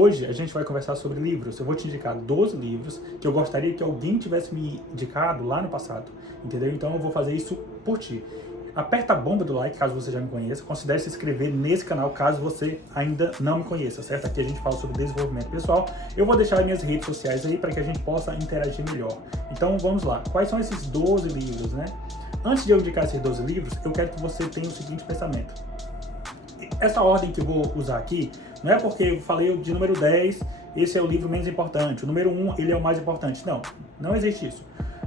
Hoje a gente vai conversar sobre livros. Eu vou te indicar 12 livros que eu gostaria que alguém tivesse me indicado lá no passado, entendeu? Então eu vou fazer isso por ti. Aperta a bomba do like caso você já me conheça. Considere se inscrever nesse canal caso você ainda não me conheça, certo? Aqui a gente fala sobre desenvolvimento pessoal. Eu vou deixar as minhas redes sociais aí para que a gente possa interagir melhor. Então vamos lá. Quais são esses 12 livros, né? Antes de eu indicar esses 12 livros, eu quero que você tenha o seguinte pensamento. Essa ordem que eu vou usar aqui, não é porque eu falei de número 10, esse é o livro menos importante, o número 1, ele é o mais importante. Não, não existe isso.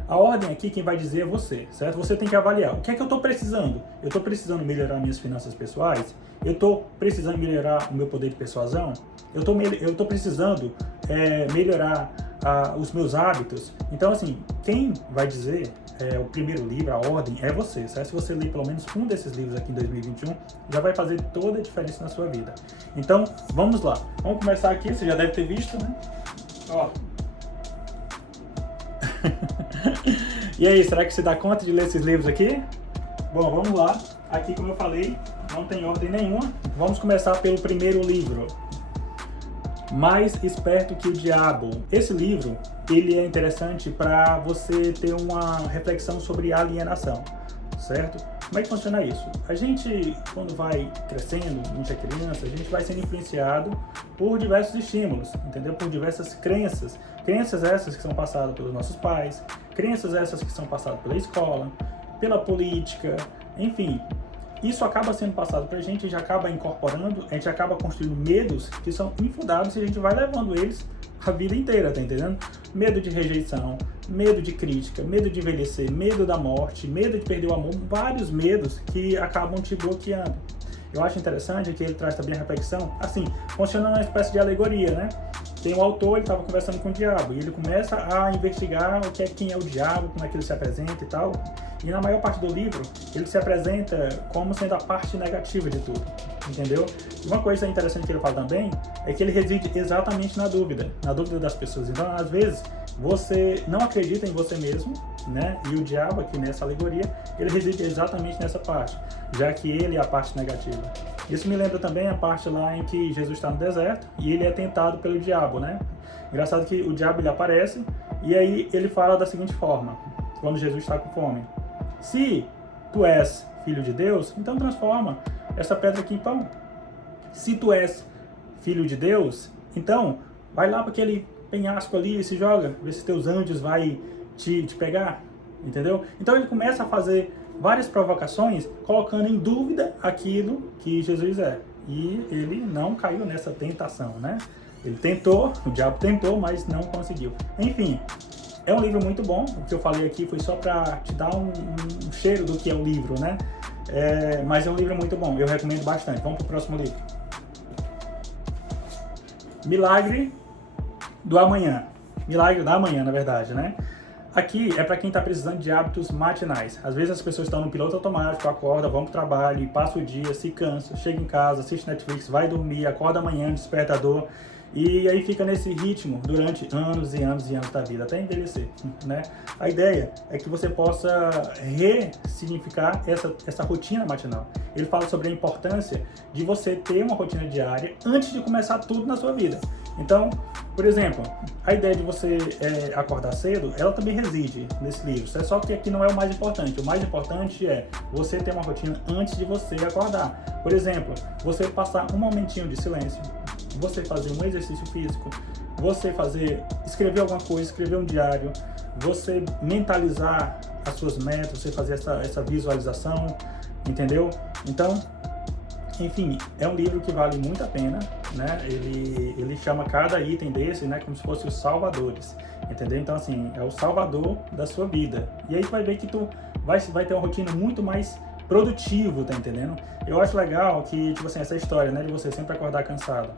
A ordem aqui, quem vai dizer é você, certo? Você tem que avaliar. O que é que eu estou precisando? Eu estou precisando melhorar minhas finanças pessoais? Eu estou precisando melhorar o meu poder de persuasão? Eu estou precisando melhorar os meus hábitos? Então, assim, quem vai dizer o primeiro livro, a ordem, é você, certo? Se você ler pelo menos um desses livros aqui em 2021, já vai fazer toda a diferença na sua vida. Então, vamos lá. Vamos começar aqui, você já deve ter visto, né? Ó. E aí, será que você dá conta de ler esses livros aqui? Bom, vamos lá. Aqui, como eu falei, não tem ordem nenhuma. Vamos começar pelo primeiro livro. Mais Esperto que o Diabo. Esse livro, ele é interessante para você ter uma reflexão sobre alienação, certo? Como é que funciona isso? A gente, quando vai crescendo, a gente é criança, a gente vai sendo influenciado por diversos estímulos, entendeu? Por diversas crenças. Crenças essas que são passadas pelos nossos pais, crenças essas que são passadas pela escola, pela política, enfim. Isso acaba sendo passado pra gente, a gente acaba incorporando, a gente acaba construindo medos que são infundados e a gente vai levando eles a vida inteira, tá entendendo? Medo de rejeição, medo de crítica, medo de envelhecer, medo da morte, medo de perder o amor, vários medos que acabam te bloqueando. Eu acho interessante que ele traz também a reflexão, assim, funciona uma espécie de alegoria, né? Tem um autor, ele estava conversando com o diabo, e ele começa a investigar quem é o diabo, como é que ele se apresenta e tal. E na maior parte do livro, ele se apresenta como sendo a parte negativa de tudo, entendeu? E uma coisa interessante que ele fala também é que ele reside exatamente na dúvida das pessoas. Então, às vezes, você não acredita em você mesmo, né? E o diabo, aqui nessa alegoria, ele reside exatamente nessa parte, já que ele é a parte negativa. Isso me lembra também a parte lá em que Jesus está no deserto e ele é tentado pelo diabo, né? Engraçado que o diabo ele aparece e aí ele fala da seguinte forma, quando Jesus está com fome: se tu és filho de Deus, então transforma essa pedra aqui em pão. Se tu és filho de Deus, então vai lá para aquele penhasco ali e se joga, vê se teus anjos vai te pegar, entendeu? Então ele começa a fazer várias provocações, colocando em dúvida aquilo que Jesus é. E ele não caiu nessa tentação, né? Ele tentou, o diabo tentou, mas não conseguiu. Enfim, é um livro muito bom. O que eu falei aqui foi só para te dar um cheiro do que é o livro, né? Mas é um livro muito bom, eu recomendo bastante. Vamos para o próximo livro. Milagre do Amanhã. Milagre da Manhã, na verdade, né? Aqui é para quem está precisando de hábitos matinais. Às vezes as pessoas estão no piloto automático, acorda, vão para o trabalho, passa o dia, se cansa, chega em casa, assiste Netflix, vai dormir, acorda amanhã, despertador, e aí fica nesse ritmo durante anos e anos e anos da vida, até envelhecer, né? A ideia é que você possa ressignificar essa rotina matinal. Ele fala sobre a importância de você ter uma rotina diária antes de começar tudo na sua vida. Então, por exemplo, a ideia de você acordar cedo, ela também reside nesse livro. Só que aqui não é o mais importante. O mais importante é você ter uma rotina antes de você acordar. Por exemplo, você passar um momentinho de silêncio, você fazer um exercício físico, você escrever alguma coisa, escrever um diário, você mentalizar as suas metas, você fazer essa visualização, entendeu? Então, enfim, é um livro que vale muito a pena, né? Ele chama cada item desse, né, como se fosse os salvadores, entendeu? Então, assim, é o salvador da sua vida. E aí tu vai ver que tu vai ter uma rotina muito mais produtiva, tá entendendo? Eu acho legal que, tipo assim, essa história, né, de você sempre acordar cansado.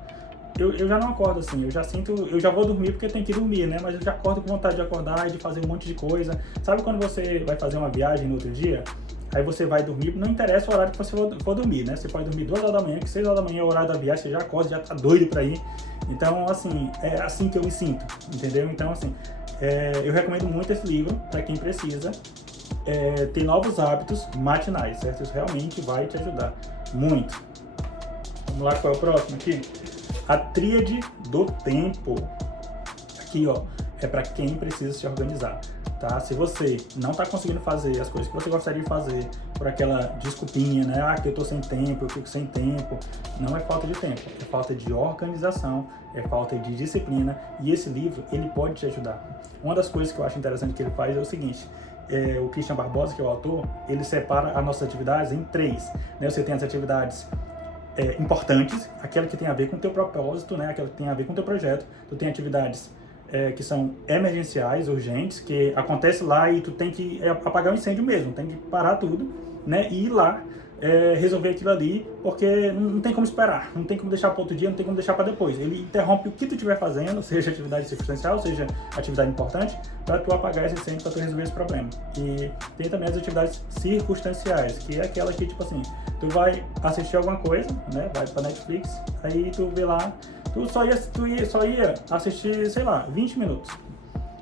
Eu já não acordo assim, eu já vou dormir porque tem que dormir, né? Mas eu já acordo com vontade de acordar e de fazer um monte de coisa. Sabe quando você vai fazer uma viagem no outro dia? Aí você vai dormir, não interessa o horário que você for dormir, né? Você pode dormir 2 horas da manhã, que 6 horas da manhã é o horário da viagem, você já acorda, já tá doido pra ir. Então, assim, é assim que eu me sinto, entendeu? Então, assim, eu recomendo muito esse livro pra quem precisa ter novos hábitos matinais, certo? Isso realmente vai te ajudar muito. Vamos lá, qual é o próximo aqui? A tríade do tempo. Aqui, ó, é para quem precisa se organizar, tá? Se você não está conseguindo fazer as coisas que você gostaria de fazer por aquela desculpinha, né? Ah, que eu tô sem tempo, eu fico sem tempo. Não é falta de tempo, é falta de organização, é falta de disciplina. E esse livro, ele pode te ajudar. Uma das coisas que eu acho interessante que ele faz é o seguinte: o Christian Barbosa, que é o autor, ele separa as nossas atividades em 3. Né? Você tem as atividades importantes, aquela que tem a ver com o teu propósito, né? Aquela que tem a ver com o teu projeto. Tu tem atividades que são emergenciais, urgentes, que acontece lá e tu tem que apagar o incêndio mesmo, tem que parar tudo, né, e ir lá resolver aquilo ali, porque não tem como esperar, não tem como deixar para outro dia, não tem como deixar para depois. Ele interrompe o que tu estiver fazendo, seja atividade circunstancial, seja atividade importante, para tu apagar esse incêndio, para tu resolver esse problema. E tem também as atividades circunstanciais, que é aquela que, tipo assim, tu vai assistir alguma coisa, né, vai para Netflix, aí tu vê lá, tu só ia assistir, sei lá, 20 minutos.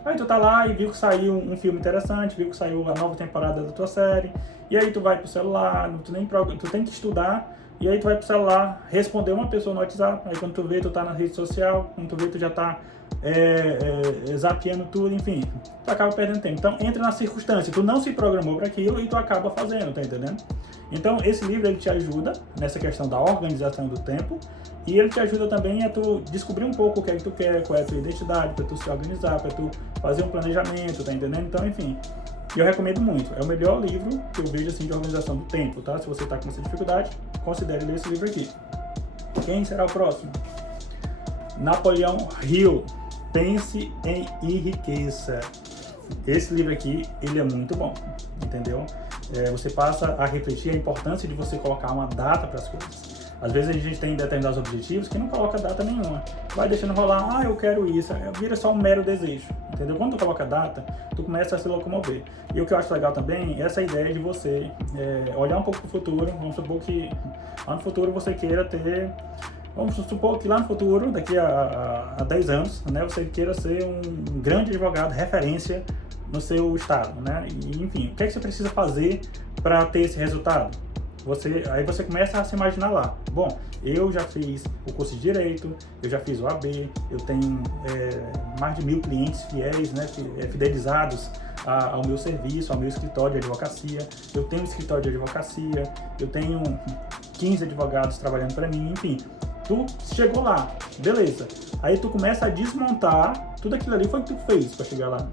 Aí tu tá lá e viu que saiu um filme interessante, viu que saiu a nova temporada da tua série, e aí tu vai pro celular, tu tem que estudar, e aí tu vai pro celular responder uma pessoa no WhatsApp, aí quando tu vê, tu tá na rede social, quando tu vê, tu já tá zapeando tudo, enfim, tu acaba perdendo tempo. Então entra na circunstância, tu não se programou para aquilo e tu acaba fazendo, tá entendendo? Então esse livro, ele te ajuda nessa questão da organização do tempo, e ele te ajuda também a tu descobrir um pouco o que é que tu quer, qual é a tua identidade, para tu se organizar, para tu fazer um planejamento, tá entendendo? Então, enfim, eu recomendo muito. É o melhor livro que eu vejo assim de organização do tempo, tá? Se você tá com essa dificuldade, considere ler esse livro aqui. Quem será o próximo? Napoleão Hill, Pense em Enriqueça. Esse livro aqui, ele é muito bom, entendeu? Você passa a refletir a importância de você colocar uma data para as coisas. Às vezes a gente tem determinados objetivos que não coloca data nenhuma. Vai deixando rolar, eu quero isso, vira só um mero desejo, entendeu? Quando tu coloca data, tu começa a se locomover. E o que eu acho legal também é essa ideia de você olhar um pouco para o futuro. Vamos supor que lá no futuro você queira ter... Vamos supor que lá no futuro, daqui a 10 anos, né, você queira ser um grande advogado, referência no seu estado, né? E, enfim, o que é que você precisa fazer para ter esse resultado? Aí você começa a se imaginar lá. Bom, eu já fiz o curso de Direito, eu já fiz o AB, eu tenho mais de 1000 clientes fiéis, né, fidelizados ao meu serviço, ao meu escritório de advocacia. Eu tenho um escritório de advocacia, eu tenho 15 advogados trabalhando para mim, enfim. Tu chegou lá, beleza. Aí tu começa a desmontar tudo aquilo ali, foi o que tu fez para chegar lá.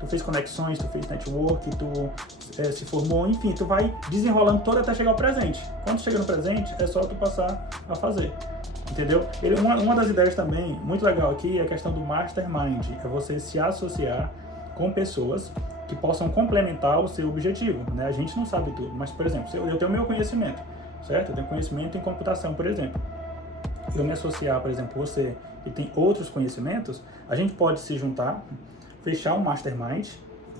Tu fez conexões, tu fez network, tu se formou, enfim, tu vai desenrolando todo até chegar ao presente. Quando chega no presente, é só tu passar a fazer, entendeu? Uma das ideias também, muito legal aqui, é a questão do mastermind, é você se associar com pessoas que possam complementar o seu objetivo, né? A gente não sabe tudo, mas, por exemplo, eu tenho o meu conhecimento, certo? Eu tenho conhecimento em computação, por exemplo. Eu me associar, por exemplo, você que tem outros conhecimentos, a gente pode se juntar, fechar um mastermind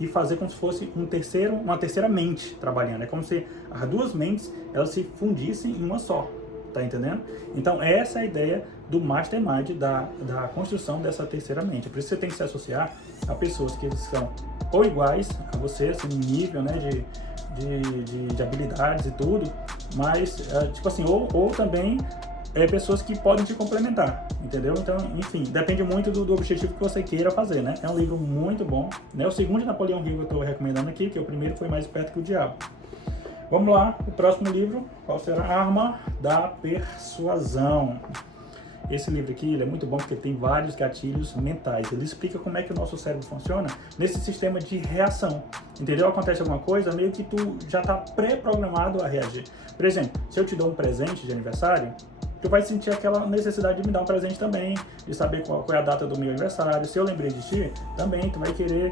e fazer como se fosse uma terceira mente trabalhando. É como se as duas mentes elas se fundissem em uma só, tá entendendo? Então essa é a ideia do mastermind, da construção dessa terceira mente. Por isso você tem que se associar a pessoas que são ou iguais a você, assim, no nível, né, de habilidades e tudo, mas tipo assim, ou também pessoas que podem te complementar, entendeu? Então, enfim, depende muito do objetivo que você queira fazer, né? É um livro muito bom, né? O segundo de Napoleão Hill que eu estou recomendando aqui, que o primeiro foi Mais Esperto que o Diabo. Vamos lá, o próximo livro, qual será? A Arma da Persuasão. Esse livro aqui, ele é muito bom porque tem vários gatilhos mentais. Ele explica como é que o nosso cérebro funciona nesse sistema de reação, entendeu? Acontece alguma coisa, meio que tu já está pré-programado a reagir. Por exemplo, se eu te dou um presente de aniversário, tu vai sentir aquela necessidade de me dar um presente também, de saber qual é a data do meu aniversário. Se eu lembrei de ti, também tu vai querer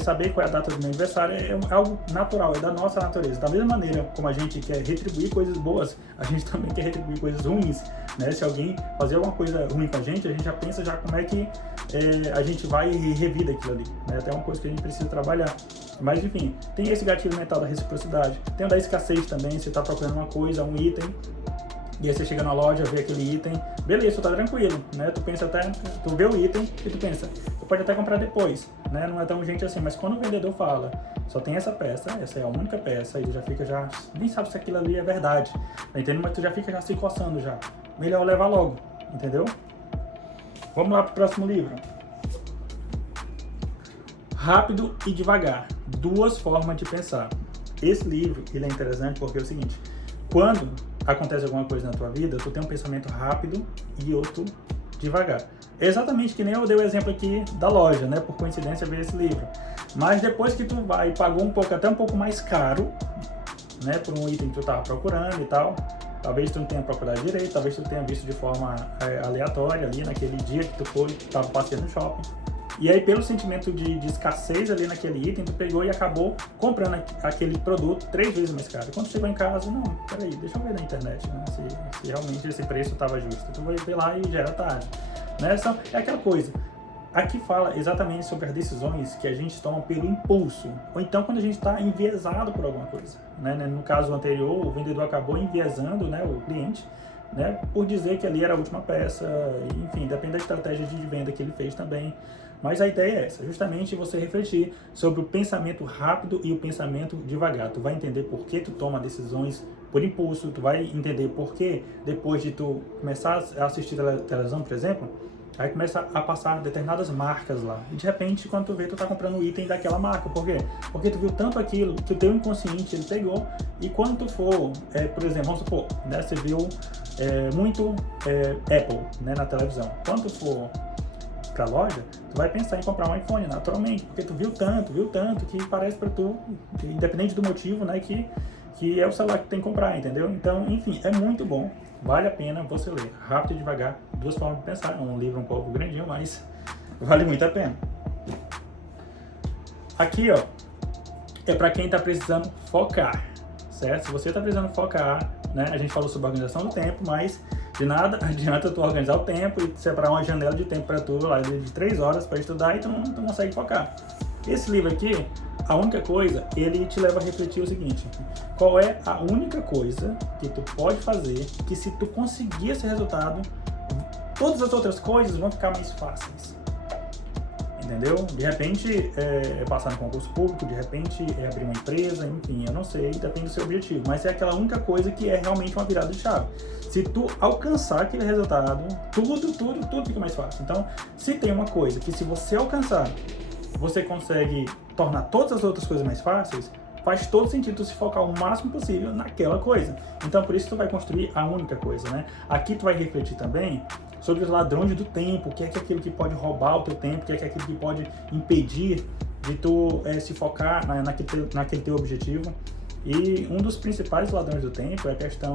saber qual é a data do meu aniversário. É algo natural, é da nossa natureza. Da mesma maneira como a gente quer retribuir coisas boas, a gente também quer retribuir coisas ruins, né? Se alguém fazer alguma coisa ruim com a gente já pensa como é que a gente vai revir aquilo ali, né? Até uma coisa que a gente precisa trabalhar. Mas enfim, tem esse gatilho mental da reciprocidade, tem o da escassez também. Você está procurando uma coisa, um item, e aí você chega na loja, vê aquele item, beleza, tu tá tranquilo, né? Tu pensa até, tu vê o item e tu pensa, tu pode até comprar depois, né? Não é tão urgente assim, mas quando o vendedor fala, só tem essa peça, essa é a única peça, e tu já fica nem sabe se aquilo ali é verdade, tá entendendo? Mas tu já fica se coçando já. Melhor levar logo, entendeu? Vamos lá para o próximo livro. Rápido e devagar, duas formas de pensar. Esse livro, ele é interessante porque é o seguinte, quando acontece alguma coisa na tua vida, tu tem um pensamento rápido e outro devagar. É exatamente que nem eu dei o exemplo aqui da loja, né? Por coincidência veio esse livro. Mas depois que tu vai e pagou um pouco, até um pouco mais caro, né? Por um item que tu estava procurando e tal, talvez tu não tenha procurado direito, talvez tu tenha visto de forma aleatória ali naquele dia que tu foi, estava passeando no shopping. E aí, pelo sentimento de escassez ali naquele item, tu pegou e acabou comprando aquele produto 3 vezes mais caro. Quando chegou em casa, não, peraí, deixa eu ver na internet, né, se realmente esse preço estava justo. Tu vai ver lá e já era tarde. Né? Então, é aquela coisa. Aqui fala exatamente sobre as decisões que a gente toma pelo impulso, ou então quando a gente está enviesado por alguma coisa. Né? No caso anterior, o vendedor acabou enviesando, né, o cliente, né, por dizer que ali era a última peça, enfim, depende da estratégia de venda que ele fez também. Mas a ideia é essa, justamente você refletir sobre o pensamento rápido e o pensamento devagar. Tu vai entender por que tu toma decisões por impulso, tu vai entender por que depois de tu começar a assistir televisão, por exemplo, aí começa a passar determinadas marcas lá. E de repente, quando tu vê, tu tá comprando um item daquela marca. Por quê? Porque tu viu tanto aquilo que o teu inconsciente ele pegou. E quando tu for, por exemplo, vamos supor, né, você viu muito Apple, né, na televisão. Quando tu for pra loja, tu vai pensar em comprar um iPhone, naturalmente, porque tu viu tanto, que parece pra tu, independente do motivo, né, que é o celular que tu tem que comprar, entendeu? Então, enfim, é muito bom, vale a pena você ler, rápido e devagar, duas formas de pensar, é um livro um pouco grandinho, mas vale muito a pena. Aqui, ó, é pra quem tá precisando focar, certo? Se você tá precisando focar, né, a gente falou sobre a organização do tempo, mas de nada adianta tu organizar o tempo e separar uma janela de tempo para tu lá de 3 horas para estudar e tu não consegue focar. Esse livro aqui, a única coisa, ele te leva a refletir o seguinte: qual é a única coisa que tu pode fazer que se tu conseguir esse resultado, todas as outras coisas vão ficar mais fáceis. Entendeu? De repente passar no concurso público, de repente abrir uma empresa, enfim, eu não sei, depende do seu objetivo, mas é aquela única coisa que é realmente uma virada de chave. Se tu alcançar aquele resultado, tudo fica mais fácil. Então, se tem uma coisa que se você alcançar, você consegue tornar todas as outras coisas mais fáceis, faz todo sentido tu se focar o máximo possível naquela coisa. Então, por isso tu vai construir a única coisa, né? Aqui tu vai refletir também sobre os ladrões do tempo, o que é aquilo que pode roubar o teu tempo, o que é aquilo que pode impedir de tu se focar naquele teu objetivo. E um dos principais ladrões do tempo é a questão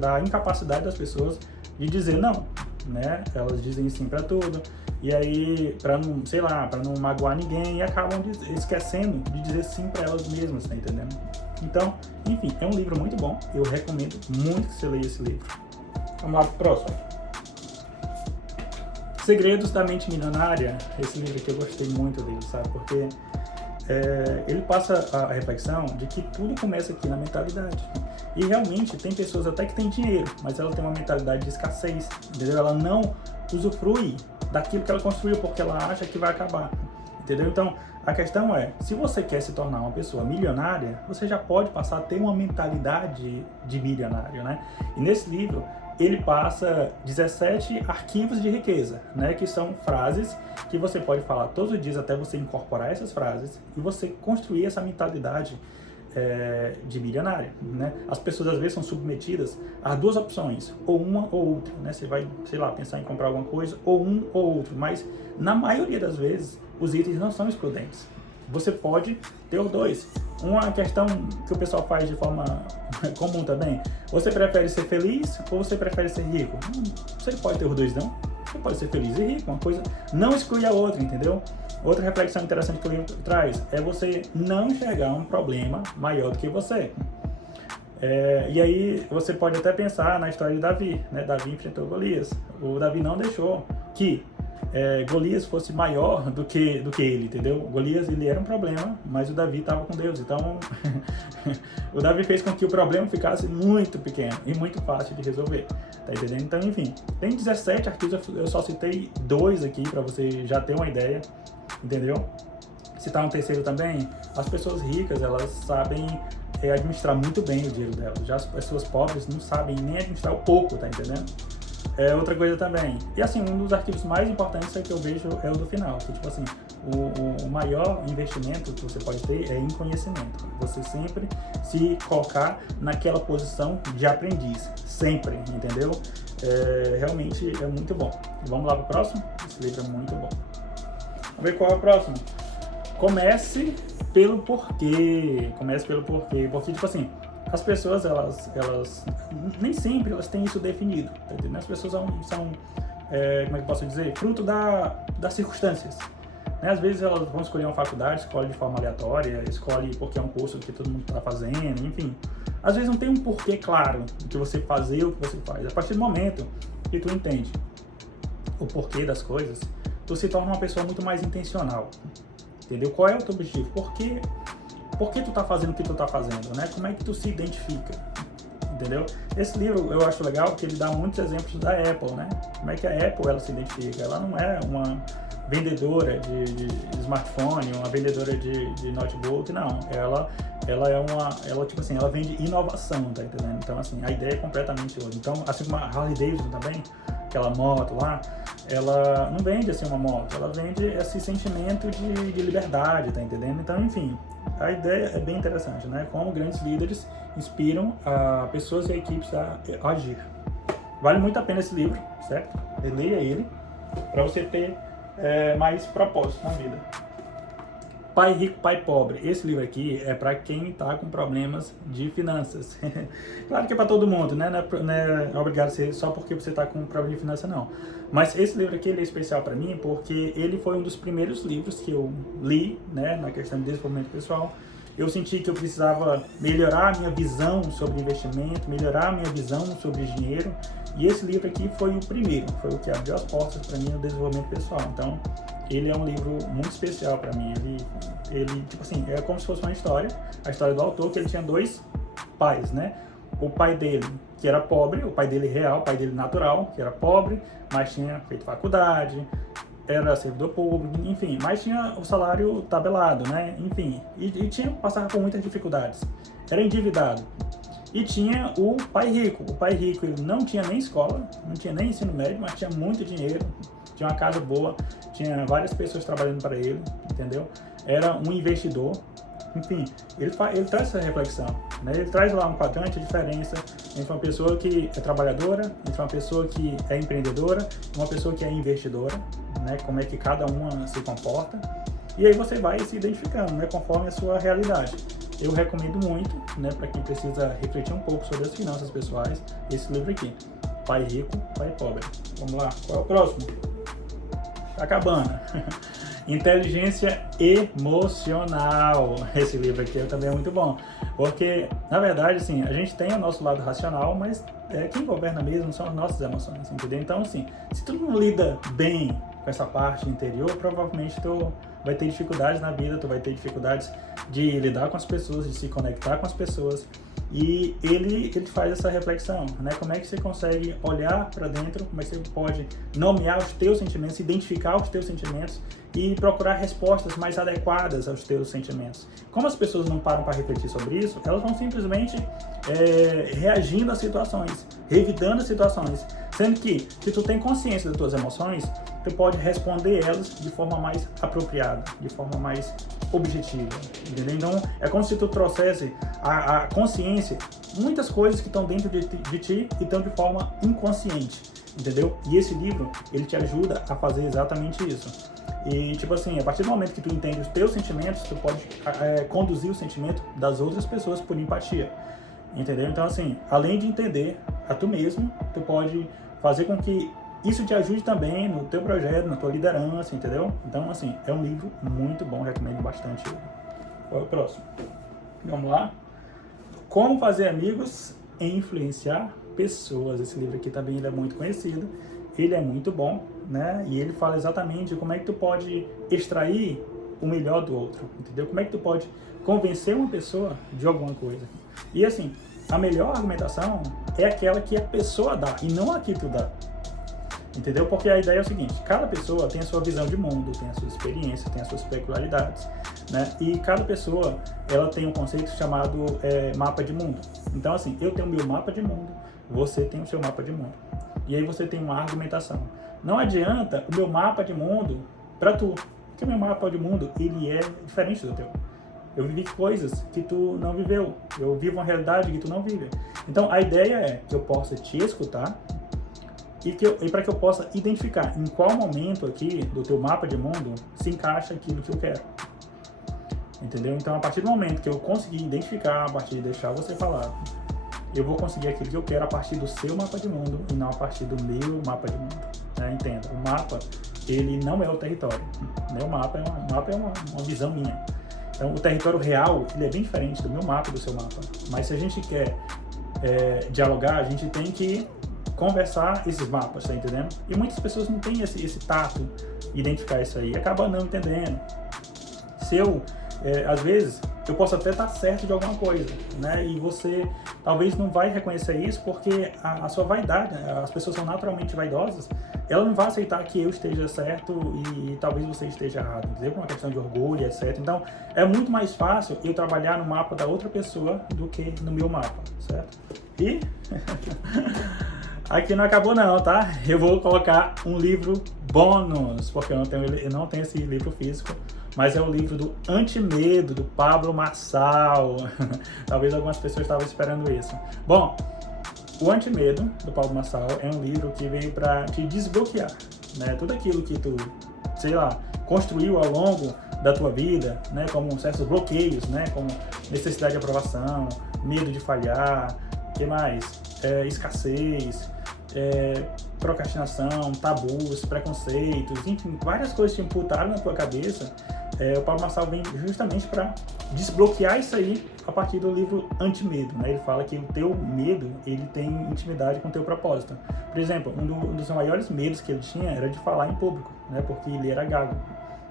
da incapacidade das pessoas de dizer não, né? Elas dizem sim para tudo, e aí, para não magoar ninguém, e acabam esquecendo de dizer sim para elas mesmas, tá entendendo? Então, enfim, é um livro muito bom, eu recomendo muito que você leia esse livro. Vamos lá pro próximo. Segredos da Mente Milionária, esse livro aqui eu gostei muito dele, sabe? Porque ele passa a reflexão de que tudo começa aqui na mentalidade. E realmente tem pessoas até que têm dinheiro, mas ela tem uma mentalidade de escassez, entendeu? Ela não usufrui daquilo que ela construiu porque ela acha que vai acabar, entendeu? Então, a questão é, se você quer se tornar uma pessoa milionária, você já pode passar a ter uma mentalidade de milionário, né? E nesse livro, ele passa 17 arquivos de riqueza, né? Que são frases que você pode falar todos os dias até você incorporar essas frases e você construir essa mentalidade de milionário, né? As pessoas às vezes são submetidas a duas opções, ou uma ou outra, né? Você vai, sei lá, pensar em comprar alguma coisa, ou um ou outro, mas na maioria das vezes os itens não são excludentes. Você pode ter os dois. Uma questão que o pessoal faz de forma comum também, você prefere ser feliz ou você prefere ser rico? Você pode ter os dois, não? Você pode ser feliz e rico, uma coisa não exclui a outra, entendeu? Outra reflexão interessante que o livro traz é você não enxergar um problema maior do que você. E aí você pode até pensar na história de Davi, né? Davi enfrentou Golias. O Davi não deixou que Golias fosse maior do que ele, entendeu? Golias, ele era um problema, mas o Davi estava com Deus, então o Davi fez com que o problema ficasse muito pequeno e muito fácil de resolver, tá entendendo? Então, enfim, tem 17 arquivos, eu só citei 2 aqui para você já ter uma ideia, entendeu? Citar um terceiro também, as pessoas ricas, elas sabem administrar muito bem o dinheiro delas, já as pessoas pobres não sabem nem administrar o pouco, tá entendendo? Outra coisa também. E assim, um dos arquivos mais importantes que eu vejo é o do final. Que, tipo assim, o maior investimento que você pode ter é em conhecimento. Você sempre se colocar naquela posição de aprendiz. Sempre, entendeu? Realmente é muito bom. Vamos lá pro próximo? Esse livro é muito bom. Vamos ver qual é o próximo. Comece pelo porquê. Comece pelo porquê. Porque, tipo assim, as pessoas, elas nem sempre elas têm isso definido, tá entendendo? As pessoas são como é que eu posso dizer, fruto das circunstâncias. Né? Às vezes elas vão escolher uma faculdade, escolhem de forma aleatória, escolhem porque é um curso que todo mundo está fazendo, enfim. Às vezes não tem um porquê claro de você fazer o que você faz. A partir do momento que tu entende o porquê das coisas, tu se torna uma pessoa muito mais intencional. Entendeu? Qual é o teu objetivo? Por que tu tá fazendo o que tu tá fazendo, né? Como é que tu se identifica? Entendeu? Esse livro eu acho legal porque ele dá muitos exemplos da Apple, né? Como é que a Apple ela se identifica? Ela não é uma vendedora de smartphone, uma vendedora de notebook, não. Ela tipo assim, ela vende inovação, tá entendendo? Então assim, a ideia é completamente outra. Então, assim como a Harley Davidson também, aquela moto lá, ela não vende assim uma moto, ela vende esse sentimento de liberdade, tá entendendo? Então, enfim, a ideia é bem interessante, né? Como grandes líderes inspiram a pessoas e a equipes a agir. Vale muito a pena esse livro, certo? Leia ele para você ter mais propósito na vida. Pai Rico, Pai Pobre. Esse livro aqui é para quem está com problemas de finanças. Claro que é para todo mundo, né? Não é obrigado a ser só porque você está com problema de finanças, não. Mas esse livro aqui ele é especial para mim porque ele foi um dos primeiros livros que eu li, né? Na questão de desenvolvimento pessoal. Eu senti que eu precisava melhorar a minha visão sobre investimento, melhorar a minha visão sobre dinheiro. E esse livro aqui foi o primeiro, foi o que abriu as portas para mim no desenvolvimento pessoal. Então, ele é um livro muito especial para mim. Ele, tipo assim, é como se fosse uma história, a história do autor, que ele tinha dois pais, né? O pai dele, que era pobre, o pai dele real, o pai dele natural, que era pobre, mas tinha feito faculdade, era servidor público, enfim, mas tinha o salário tabelado, né? Enfim, e passava por muitas dificuldades. Era endividado. E tinha o pai rico. O pai rico ele não tinha nem escola, não tinha nem ensino médio, mas tinha muito dinheiro, tinha uma casa boa, tinha várias pessoas trabalhando para ele, entendeu? Era um investidor. Enfim, ele traz essa reflexão, né? Ele traz lá um quadrante, a diferença entre uma pessoa que é trabalhadora, entre uma pessoa que é empreendedora e uma pessoa que é investidora, né? Como é que cada uma se comporta. E aí você vai se identificando, né? Conforme a sua realidade. Eu recomendo muito, né? Para quem precisa refletir um pouco sobre as finanças pessoais, esse livro aqui, Pai Rico, Pai Pobre. Vamos lá, qual é o próximo? Tá acabando. Inteligência Emocional. Esse livro aqui também é muito bom, porque, na verdade, assim, a gente tem o nosso lado racional, mas quem governa mesmo são as nossas emoções, entendeu? Então, assim, se tu não lida bem com essa parte interior, provavelmente tu vai ter dificuldades na vida, tu vai ter dificuldades de lidar com as pessoas, de se conectar com as pessoas. E ele faz essa reflexão, né? Como é que você consegue olhar para dentro, como é que você pode nomear os teus sentimentos, identificar os teus sentimentos e procurar respostas mais adequadas aos teus sentimentos. Como as pessoas não param para refletir sobre isso, elas vão simplesmente reagindo às situações, revidando as situações, sendo que se tu tem consciência das tuas emoções, tu pode responder elas de forma mais apropriada, de forma mais objetiva, entendeu? Então, é como se tu trouxesse a consciência, muitas coisas que estão dentro de ti e estão de forma inconsciente, entendeu? E esse livro, ele te ajuda a fazer exatamente isso. E, tipo assim, a partir do momento que tu entende os teus sentimentos, tu pode conduzir o sentimento das outras pessoas por empatia, entendeu? Então, assim, além de entender a tu mesmo, tu pode fazer com que isso te ajude também no teu projeto, na tua liderança, entendeu? Então, assim, é um livro muito bom, recomendo bastante ele. Qual é o próximo? Vamos lá. Como fazer amigos e influenciar pessoas. Esse livro aqui também ele é muito conhecido, ele é muito bom, né? E ele fala exatamente como é que tu pode extrair o melhor do outro, entendeu? Como é que tu pode convencer uma pessoa de alguma coisa. E assim, a melhor argumentação é aquela que a pessoa dá e não a que tu dá. Entendeu? Porque a ideia é o seguinte, cada pessoa tem a sua visão de mundo, tem a sua experiência, tem as suas peculiaridades, né? E cada pessoa, ela tem um conceito chamado mapa de mundo. Então, assim, eu tenho o meu mapa de mundo, você tem o seu mapa de mundo. E aí você tem uma argumentação. Não adianta o meu mapa de mundo para tu, porque o meu mapa de mundo, ele é diferente do teu. Eu vivi coisas que tu não viveu. Eu vivo uma realidade que tu não vive. Então, a ideia é que eu possa te escutar e para que eu possa identificar em qual momento aqui do teu mapa de mundo se encaixa aquilo que eu quero. Entendeu? Então, a partir do momento que eu conseguir identificar, a partir de deixar você falar, eu vou conseguir aquilo que eu quero a partir do seu mapa de mundo e não a partir do meu mapa de mundo. Né? Entenda, o mapa, ele não é o território. Né? O mapa é uma visão minha. Então, o território real, ele é bem diferente do meu mapa e do seu mapa. Mas se a gente quer dialogar, a gente tem que conversar esses mapas, tá entendendo? E muitas pessoas não têm esse tato de identificar isso aí, acabam não entendendo. Se eu, às vezes, eu posso até estar certo de alguma coisa, né? E você talvez não vai reconhecer isso porque a sua vaidade, as pessoas são naturalmente vaidosas, ela não vai aceitar que eu esteja certo e talvez você esteja errado, entendeu? Por uma questão de orgulho, etc. Então, é muito mais fácil eu trabalhar no mapa da outra pessoa do que no meu mapa, certo? E aqui não acabou não, tá? Eu vou colocar um livro bônus, porque eu não tenho esse livro físico, mas é o livro do Antimedo, do Pablo Marçal. Talvez algumas pessoas estavam esperando isso. Bom, o Antimedo, do Pablo Marçal, é um livro que veio para te desbloquear, né? Tudo aquilo que tu, sei lá, construiu ao longo da tua vida, né? Como certos bloqueios, né? Como necessidade de aprovação, medo de falhar, que mais? Escassez, procrastinação, tabus, preconceitos, enfim, várias coisas que imputaram na tua cabeça. O Pablo Marçal vem justamente para desbloquear isso aí a partir do livro Antimedo, né? Ele fala que o teu medo, ele tem intimidade com o teu propósito. Por exemplo, um dos maiores medos que ele tinha era de falar em público, né? Porque ele era gago.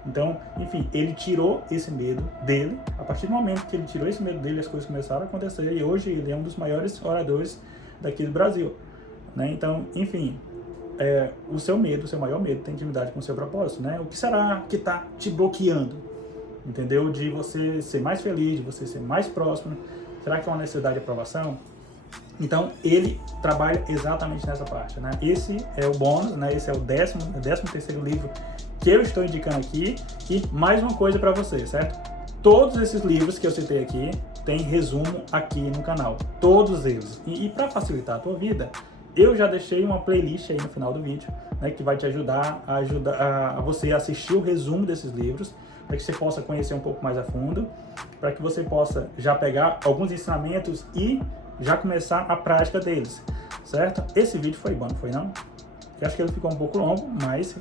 Então, enfim, ele tirou esse medo dele. A partir do momento que ele tirou esse medo dele, as coisas começaram a acontecer e hoje ele é um dos maiores oradores daqui do Brasil, né? Então, enfim, o seu medo, o seu maior medo tem intimidade com o seu propósito, né? O que será que está te bloqueando? Entendeu? De você ser mais feliz, de você ser mais próspero. Será que é uma necessidade de aprovação? Então, ele trabalha exatamente nessa parte, né? Esse é o bônus, né? Esse é o 13º livro que eu estou indicando aqui. E mais uma coisa para você, certo? Todos esses livros que eu citei aqui tem resumo aqui no canal. Todos eles. E para facilitar a tua vida, eu já deixei uma playlist aí no final do vídeo, né? Que vai te ajudar a você assistir o resumo desses livros, para que você possa conhecer um pouco mais a fundo, para que você possa já pegar alguns ensinamentos e já começar a prática deles, certo? Esse vídeo foi bom, não foi não? Eu acho que ele ficou um pouco longo, mas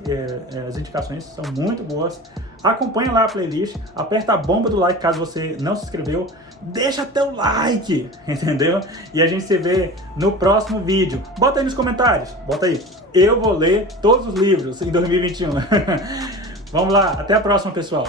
as indicações são muito boas. Acompanha lá a playlist, aperta a bomba do like caso você não se inscreveu, deixa teu like, entendeu? E a gente se vê no próximo vídeo. Bota aí nos comentários, bota aí. Eu vou ler todos os livros em 2021. Vamos lá, até a próxima, pessoal.